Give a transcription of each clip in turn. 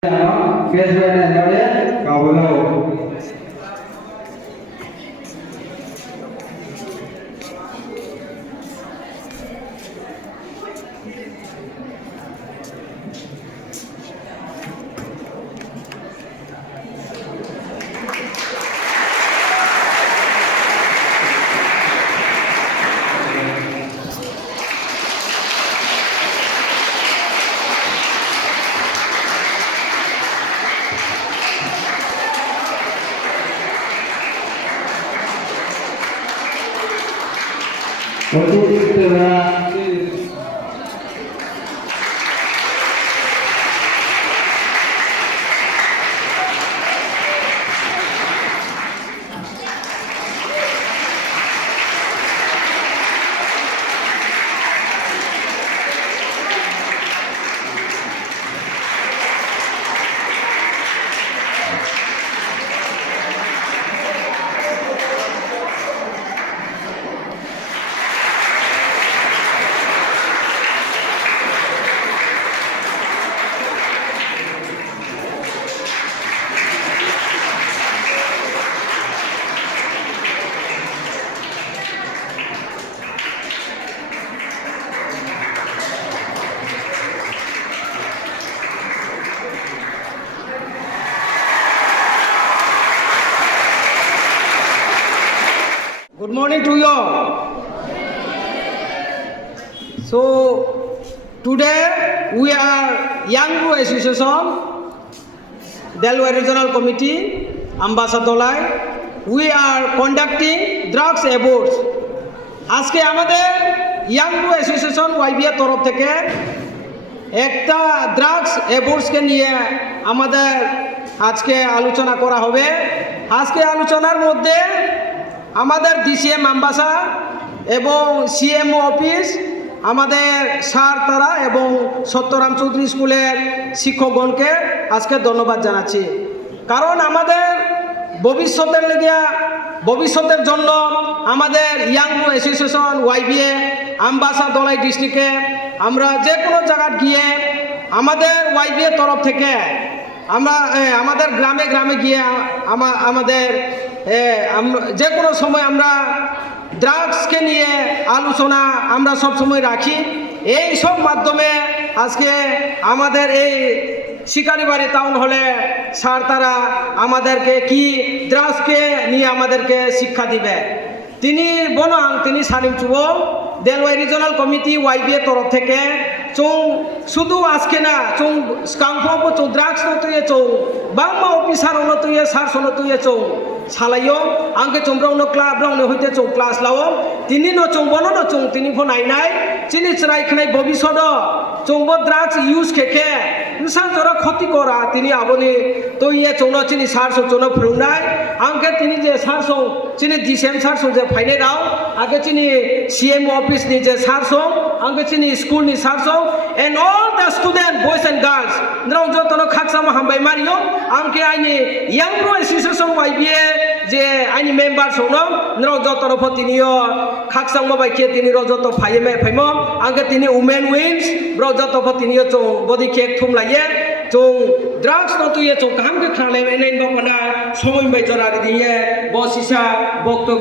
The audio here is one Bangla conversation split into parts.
Good morning to you all. So today we are Young Guru Association, Delaware Regional Committee, Ambassador. We are conducting drugs awards. আজকে আমাদের ইয়াং গ্রু অ্যাসোসিয়েশন ওয়াইবিএ তরফ থেকে একটা ড্রাগস অ্যাবোর্ডসকে নিয়ে আমাদের আজকে আলোচনা করা হবে। আজকে আলোচনার মধ্যে আমাদের ডিসিএম আম্বাসা এবং সিএমও অফিস, আমাদের স্যার তারা এবং সত্যরাম চৌধুরী স্কুলের শিক্ষকগণকে আজকে ধন্যবাদ জানাচ্ছি। কারণ আমাদের ভবিষ্যতের জন্য আমাদের ইয়াং গ্রু অ্যাসোসিয়েশন ওয়াইবিএ আমবাসা দলাই ডিস্ট্রিক্টে আমরা যে কোনো জায়গায় গিয়ে আমাদের ওয়াইবিএ তরফ থেকে আমরা আমাদের গ্রামে গ্রামে গিয়ে আমাদের যে কোনো সময় আমরা ড্রাগসকে নিয়ে আলোচনা আমরা সব সময় রাখি। এই সব মাধ্যমে আজকে আমাদের এই শিকারিবাড়ি টাউন হলে স্যার তারা আমাদেরকে কি ড্রাগসকে নিয়ে আমাদেরকে শিক্ষা দিবে। তিনি সালিম চুব দেলওয়াই রিজনাল কমিটি ওয়াইবিএ তরফ থেকে শুধু আজকে না স্কাংফব ড্রাগস নতুয়ে বাংমা অফিসার নতুয়ে সার নতুয়ে সালাইও আংকে চংব্রাউনো ক্লাবরাউনো হইতে ক্লাস লাও তিনি নচংবনো নচং তিনি ফোন আইনাই চিনি চরাইখানাই ভবিষ্যৎ চংব ড্রাগস ইউজ খেকে সার জরা ক্ষতি করা তিনি আবনি তৈয়ে চৌনো চিনি সার চৌনো ফ্রুনাই আংকে তিনি যে সার চিনি ডিসিএম সার যে ফাইনে দাও আগে চিনি সিএম অফিস নি যে সার আংকে চিনি স্কুল নি সার and all the student boys and girls nrau jotono khaksama hambai mario amke aini young gru association YBA je aini member sono nrau jotono photiniyo khaksama bai ke tini ro joto phaimo amke tini women wings bro joto photiniyo chong body cake thumlaiye chong drugs no tuye chong kaham ke khangle nei bokona somoy bai jorari diye bosisa bokto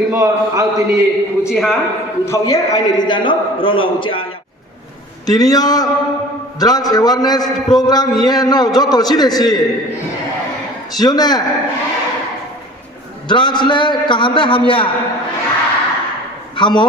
rimo ang tini uchiha uthauye aini ridano rono uchi aya তিনিও ড্রাগস অ্যাওয়ারনেস প্রোগ্রাম ইয়ে ন যত সিদেছি সিওনে ড্রাগস লে কাহামতে হামিয়া হামো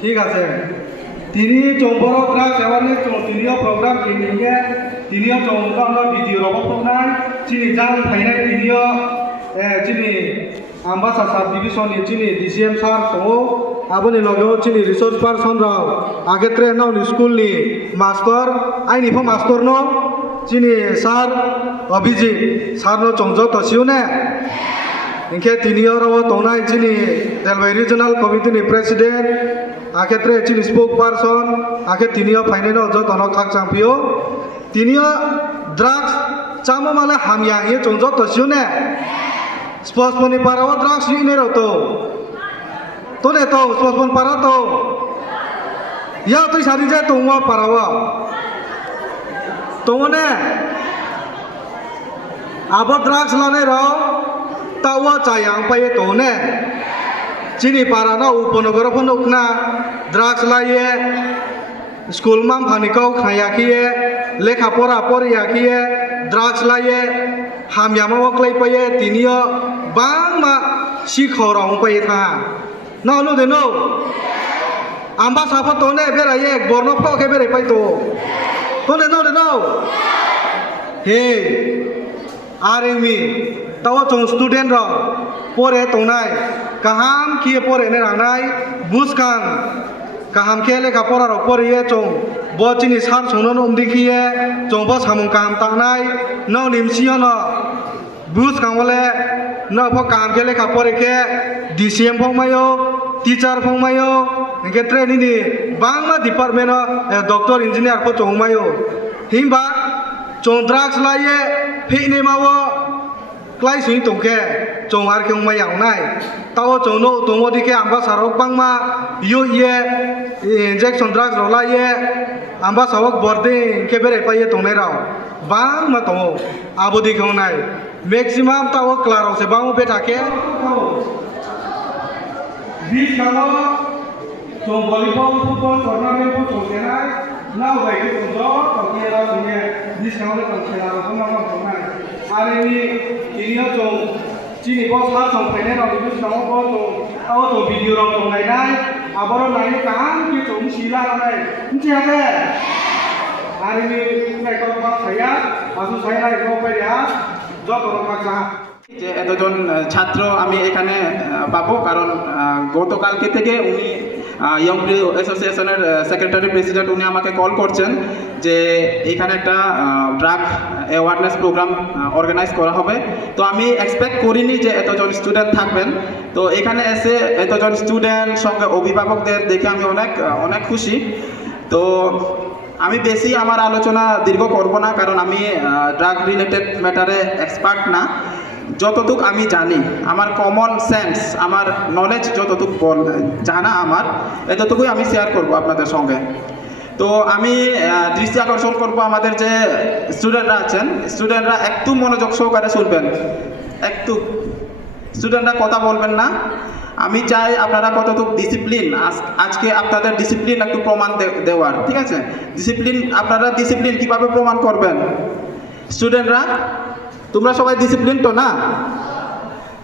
ঠিক আছে তিনি চৌবর ড্রাগস অ্যাওয়ারনেস তিনিও প্রোগ্রাম কিনিয়ে তিনিও চৌবর আমরা ভিডিও রবট নাই চিনি জাল ফাইনাল তিনিও চিনি আম্বাসা সাব ডিভিশন চিনি ডিসিএম স্যার সহ aboni logeo chini resource person rao agetre naw ni school ni master aini pho master no chini sir abhijit sir no chongjo to siune inke tinio ro tonai chini Delaware regional committee ni president agetre chini spokesperson age tinio final jo tono khak champio tinio drugs chamo mala hamya ye chongjo to siune sports moni parawa drugs ni ro to তোনে তো স্পোর্টসম্যান পারা তো ইয়া তুই সারি যায় তো পারাওয়া তোমনে আবার ড্রাগস লানে রাও তাওয়া চায়াং পায়ে তোনে চিনি পারা না উপনগর ফনুকনা ড্রাগস লাইয়ে স্কুল মাম ফানিকাও খায়াখিয়ে লেখা পড়া পড়িয়াখিয়ে ড্রাগস লাইয়ে হামিয়ামাও ক্লাইপায়ে তিনিও বাংমা শিখরাও পায়ে থা না নো দে নো আম্বা সাফা তোনে বেরাইয়ে বর্ণ ফকে বেরাই পাই তোনে নো দে নো হে आरिमी तावा चों स्टूडेंट रो परे तोनाय काहाम किए परे ने रानाय बुसकां काहाम के लेखा परा रो परे चों बचिनी सार सोनन उमदिखिए चों बस हामुं काम तानाय न निमसियो न बुसकां बोले न भ काम के लेखा परे के डीसीएम फमायो टीचर फमायो के ट्रेनिंग नि बांगमा डिपार्टमेंट डॉक्टर इंजीनियर को चोंमायो हिमबा चों ड्रग्स लाये फेने मावो क्लाइ सुई तोंखे चों आर खें मायाव नाय तावो चोंनो तोंगो दिखे आंबा सारक बांगमा यो ये इंजेक्शन ड्रग्स रोलाये आंबा सावक बोर्डिंग के बेरे पाये तोंने राव बांगमा तोंगो आबो दिखे नाय मैक्सिमम तावो क्लारो से बांगो बेटाके बीच कालो चों वॉलीबॉल फुटबॉल टूर्नामेंट को चोंकेनाय नाव बायदि दो तोकेरा तोंगे दिसकाउंट तोंखेला रखना तोंनाय आरिनि इनियो चों चिनि बस ला चों फैने राव दिसकाउंट को चों ताव चों भिडियो राव तोंनायनाय आबरो नायनो काहाम कि चों सिला नाय मिथियाके आरिनि नायको बा साया आसु सायनाय को पाया যত রকম যে এতজন ছাত্র আমি এখানে পাবো কারণ গতকালকে থেকে উনি ইয়ং অ্যাসোসিয়েশনের সেক্রেটারি প্রেসিডেন্ট উনি আমাকে কল করছেন যে এখানে একটা ড্রাগ অ্যাওয়ারনেস প্রোগ্রাম অর্গানাইজ করা হবে তো আমি এক্সপেক্ট করিনি যে এতজন স্টুডেন্ট থাকবেন তো এখানে এসে এতজন স্টুডেন্ট সঙ্গে অভিভাবকদের দেখে আমি অনেক খুশি তো আমি বেশি আমার আলোচনা দীর্ঘ করব না কারণ আমি ড্রাগ রিলেটেড ম্যাটারে এক্সপার্ট না যতটুকু আমি জানি আমার কমন সেন্স আমার নলেজ যতটুকু জানা আমার এতটুকুই আমি শেয়ার করব আপনাদের সঙ্গে তো আমি দৃষ্টি আকর্ষণ করব আমাদের যে স্টুডেন্টরা আছেন স্টুডেন্টরা একটু মনোযোগ সহকারে শুনবেন একটু স্টুডেন্টরা কথা বলবেন না আমি চাই আপনারা কতটুকু ডিসিপ্লিন আজকে আপনাদের ডিসিপ্লিন একটু প্রমাণ দেওয়ার ঠিক আছে আপনারা ডিসিপ্লিন কিভাবে প্রমাণ করবেন স্টুডেন্টরা তোমরা সবাই ডিসিপ্লিন তো না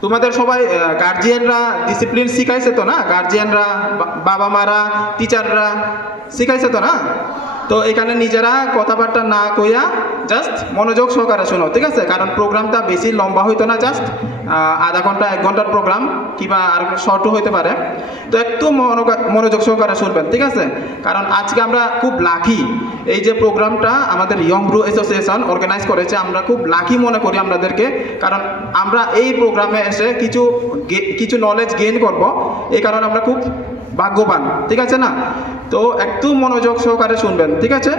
তোমাদের সবাই গার্জিয়ানরা ডিসিপ্লিন শিখাইছে তো না গার্জিয়ানরা বাবা মারা টিচাররা শিখাইছে তো না তো এখানে নিজেরা কথাবার্তা না কইয়া জাস্ট মনোযোগ সহকারে শোনো ঠিক আছে কারণ প্রোগ্রামটা বেশি লম্বা হইতো না জাস্ট আধা ঘন্টা 1 ঘন্টার প্রোগ্রাম কিংবা আর শর্টও হইতে পারে তো একটু মনোযোগ সহকারে শুনবেন ঠিক আছে কারণ আজকে আমরা খুব লাকি এই যে প্রোগ্রামটা আমাদের ইয়ং ব্রু অ্যাসোসিয়েশন অর্গানাইজ করেছে আমরা খুব লাকি মনে করি আমাদেরকে কারণ আমরা এই প্রোগ্রামে এসে কিছু নলেজ গেইন করব এই কারণে আমরা খুব ভাগ্যবান ঠিক আছে না তো একটু মনোযোগ সহকারে শুনবেন ঠিক আছে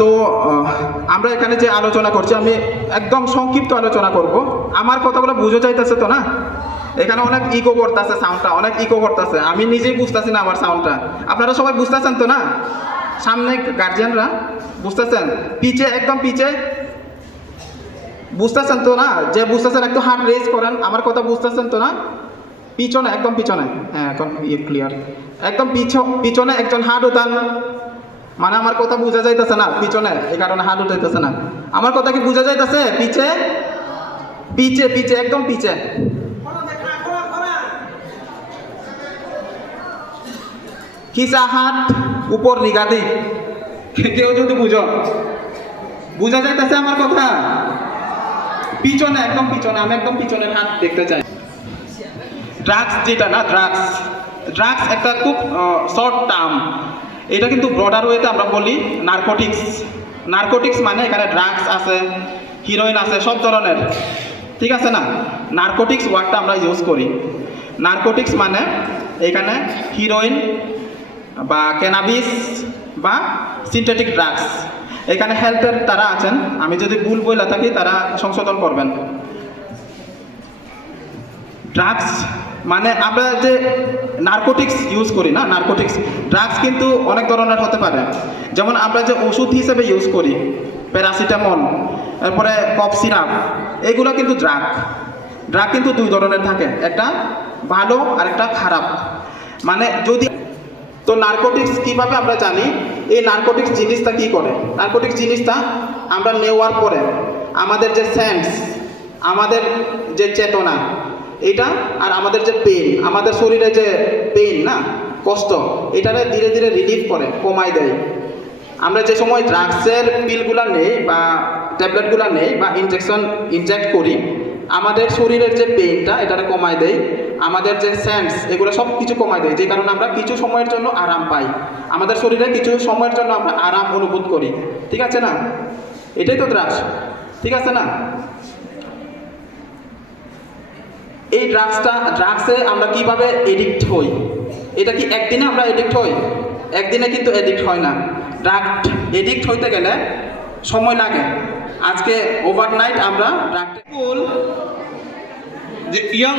তো আমরা এখানে যে আলোচনা করছি আমি একদম সংক্ষিপ্ত আলোচনা করব আমার কথাগুলো বুঝে যাইতেছে তো না এখানে অনেক ইকো করতেছে সাউন্ডটা অনেক ইকো করতেছে আমি নিজেই বুঝতেছি না আমার সাউন্ডটা আপনারা সবাই বুঝতেছেন তো না সামনে গার্জিয়ানরা বুঝতেছেন পিছে একদম পিছে বুঝতেছেন তো না যে বুঝতেছেন একটু হাত রেজ করেন আমার কথা বুঝতেছেন তো না পিছনে একদম পিছনে হ্যাঁ এখন ক্লিয়ার একদম পিছনে একজন হাত উঠান মানে আমার কথা বোঝা যাইতেছে না পিছনে এই কারণে হাত উঠাইতেছে না আমার কথা কি বোঝা যাইতেছে পিছে পিছে পিছে একদম পিছে খিসা হাত উপর নিগাদি কেউ যদি বুঝা যাইতেছে আমার কথা পিছনে একদম পিছনে আমি একদম পিছনের হাত দেখতে চাই ড্রাগস যেটা না ড্রাগস একটা খুব শর্ট টার্ম এটা কিন্তু ব্রডার ওয়েতে আমরা বলি নার্কোটিক্স মানে এখানে ড্রাগস আছে হিরোইন আছে সব ধরনের ঠিক আছে না নার্কোটিক্স ওয়ার্ডটা আমরা ইউজ করি নার্কোটিক্স মানে এখানে হিরোইন বা ক্যানাবিস বা সিনথেটিক ড্রাগস এখানে হেলথের তারা আছেন আমি যদি ভুল বলে থাকি তারা সংশোধন করবেন ড্রাগস মানে আমরা যে নার্কোটিক্স ইউজ করি না, নার্কোটিক্স ড্রাগস কিন্তু অনেক ধরনের হতে পারে। যেমন আমরা যে ওষুধ হিসেবে ইউজ করি প্যারাসিটামল, তারপরে কফ সিরাপ, এগুলো কিন্তু ড্রাগ। ড্রাগ কিন্তু দুই ধরনের থাকে, একটা ভালো আর একটা খারাপ। মানে যদি তো নার্কোটিক্স কীভাবে আমরা জানি, এই নার্কোটিক্স জিনিসটা কী করে? নার্কোটিক্স জিনিসটা আমরা নেওয়ার পরে আমাদের যে সেন্স, আমাদের যে চেতনা, এটা আর আমাদের যে পেন, আমাদের শরীরে যে পেন না, কষ্ট, এটারে ধীরে ধীরে রিলিফ করে, কমায় দেয়। আমরা যে সময় ড্রাগসের পিলগুলো নেই বা ট্যাবলেটগুলো নেই বা ইনজেক্ট করি, আমাদের শরীরের যে পেইনটা এটারে কমায় দেয়, আমাদের যে সেন্স এগুলো সব কিছু কমায় দেয়, যে কারণে আমরা কিছু সময়ের জন্য আরাম পাই, আমাদের শরীরে কিছু সময়ের জন্য আমরা আরাম অনুভব করি। ঠিক আছে না? এটাই তো ড্রাগস, ঠিক আছে না? এই ড্রাগসে আমরা কিভাবে এডিক্ট হই? এটা কি একদিনে আমরা এডিক্ট হই? একদিনে কিন্তু এডিক্ট হয় না। ড্রাগ এডিক্ট হইতে গেলে সময় লাগে। আজকে ওভারনাইট আমরা ড্রাগ যে ইয়াং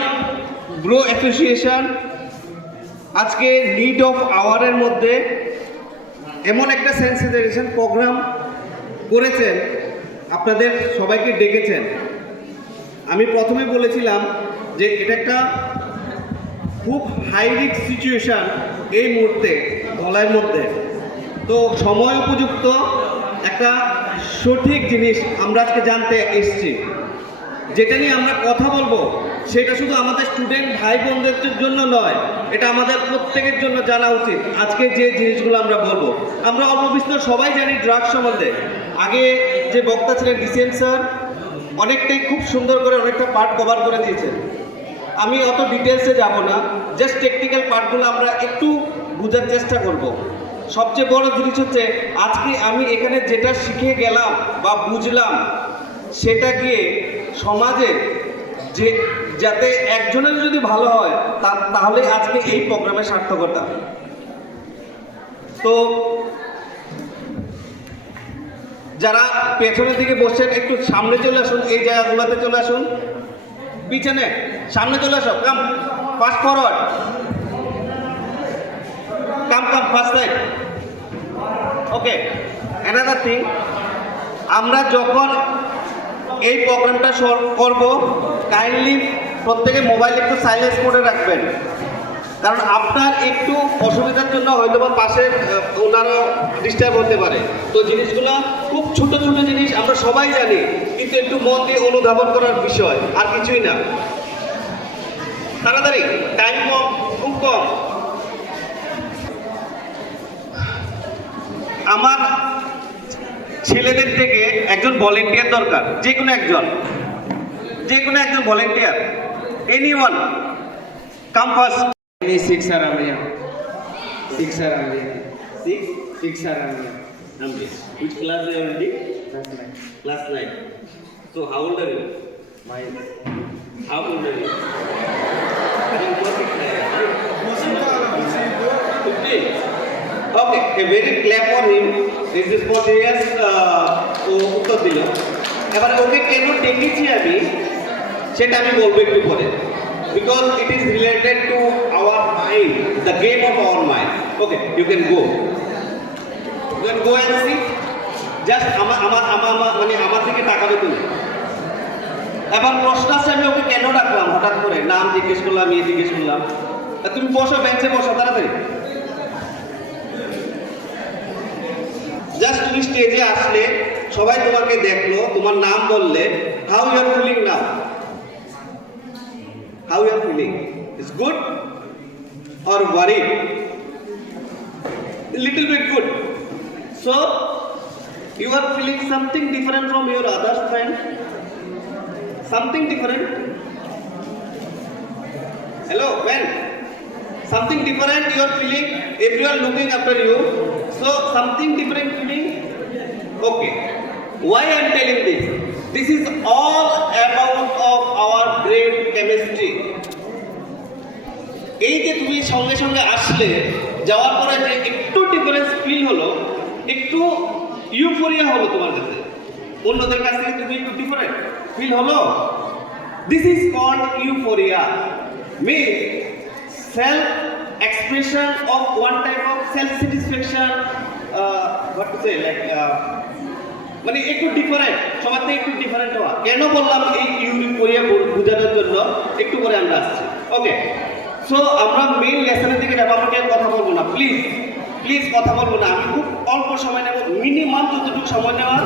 গ্রো অ্যাসোসিয়েশন আজকে নিড অফ আওয়ারের মধ্যে এমন একটা সেন্সিটাইজেশন প্রোগ্রাম করেছেন, আপনাদের সবাইকে ডেকেছেন। আমি প্রথমে বলেছিলাম যে এটা একটা খুব হাই রিস্ক সিচুয়েশান এই মুহূর্তে ধলাইয়ের মধ্যে। তো সময় উপযুক্ত একটা সঠিক জিনিস আমরা আজকে জানতে এসেছি। যেটা নিয়ে আমরা কথা বলবো সেটা শুধু আমাদের স্টুডেন্ট ভাই বোনদের জন্য নয়, এটা আমাদের প্রত্যেকের জন্য জানা উচিত। আজকে যে জিনিসগুলো আমরা বলবো, আমরা অল্প বিস্তর সবাই জানি ড্রাগস সম্বন্ধে। আগে যে বক্তা ছিলেন ডিসিএম স্যার অনেকটাই খুব সুন্দর করে অনেকটা পার্ট কভার করে দিয়েছেন। আমি অত ডিটেলসে যাব না, জাস্ট টেকনিক্যাল পার্টগুলো আমরা একটু বোঝার চেষ্টা করব। সবচেয়ে বড় জিনিস হচ্ছে আজকে আমি এখানে যেটা শিখে গেলাম বা বুঝলাম, সেটা গিয়ে সমাজে যে যাতে একজনের যদি ভালো হয় তাহলে আজকে এই প্রোগ্রামের সার্থকতা। তো যারা পেছনের দিকে বসছেন একটু সামনে চলে আসুন, এই জায়গাগুলোতে চলে আসুন, পিছনে সামনে চলে আসো, কাম ফাস্ট ফরওয়ার্ড, কাম ফাস্ট সাইড। ওকে, অ্যানাদার থিং, আমরা যখন এই প্রোগ্রামটা করব কাইন্ডলি প্রত্যেকে মোবাইল একটু সাইলেন্স মোডে রাখবেন, কারণ আপনার একটু অসুবিধার জন্য হয়তো বা পাশের ওনারও ডিস্টার্ব হতে পারে। তো জিনিসগুলো খুব ছোট ছোট জিনিস, আমরা সবাই জানি, কিন্তু একটু মন দিয়ে অনুধাবন করার বিষয়, আর কিছুই না। তাড়াতাড়ি, টাইম কম, খুব কম। আমার ছেলেদের থেকে একজন ভলেন্টিয়ার দরকার, যে কোনো একজন volunteer, anyone, come first. Sixer Amriya. Sixer Amriya. Sixer Amriya. Which class are you already? That's right. Class 9. So how old are you? My How old are you? 15. Okay, a very clap for him. This is for yes. উত্তর দিল। এবারে ওকে কেন ডেকেছি আমি সেটা আমি বলবো একটু পরে, because it is related to our mind, the game of our mind. Okay, you can go and see. Just আমার দিকে তাকাবে তুমি। এবার প্রশ্ন আছে, আমি ওকে কেন ডাকলাম হঠাৎ করে, নাম জিজ্ঞেস করলাম, জিজ্ঞেস করলাম। তুমি বসো, বেঞ্চে বসো তাড়াতাড়ি। জাস্ট তুমি স্টেজে আসলে সবাই তোমাকে দেখলো, তোমার নাম বললে, how you are feeling now? How you are feeling? Is good or worried? A little bit good. So you are feeling something different from your other friend. Something different. Hello, when something different you are feeling. Everyone looking after you. So something different feeling. Okay. Why I am telling this? This is all about of our brain chemistry. এই যে তুমি সঙ্গে সঙ্গে আসলে, যাওয়ার পরে যে একটু ডিফারেন্স ফিল হলো, একটু ইউফোরিয়া হলো তোমার কাছে, অন্যদের কাছ থেকে তুমি একটু ডিফারেন্ট ফিল হলো, this is called euphoria. means self expression of one type of self satisfaction, what to say, like মানে একটু ডিফারেন্ট, সবার থেকে একটু ডিফারেন্ট হওয়া। কেন বললাম এই ইউনিক কোরিয়া বোঝানোর জন্য, একটু করে আমরা আসছি। ওকে, সো আমরা মেইন লেসনের দিকে যাবো। আমাকে কথা বলবো না, প্লিজ প্লিজ কথা বলবো না। আমি খুব অল্প সময় নেব, মিনিমাম যতটুকু সময় নেওয়া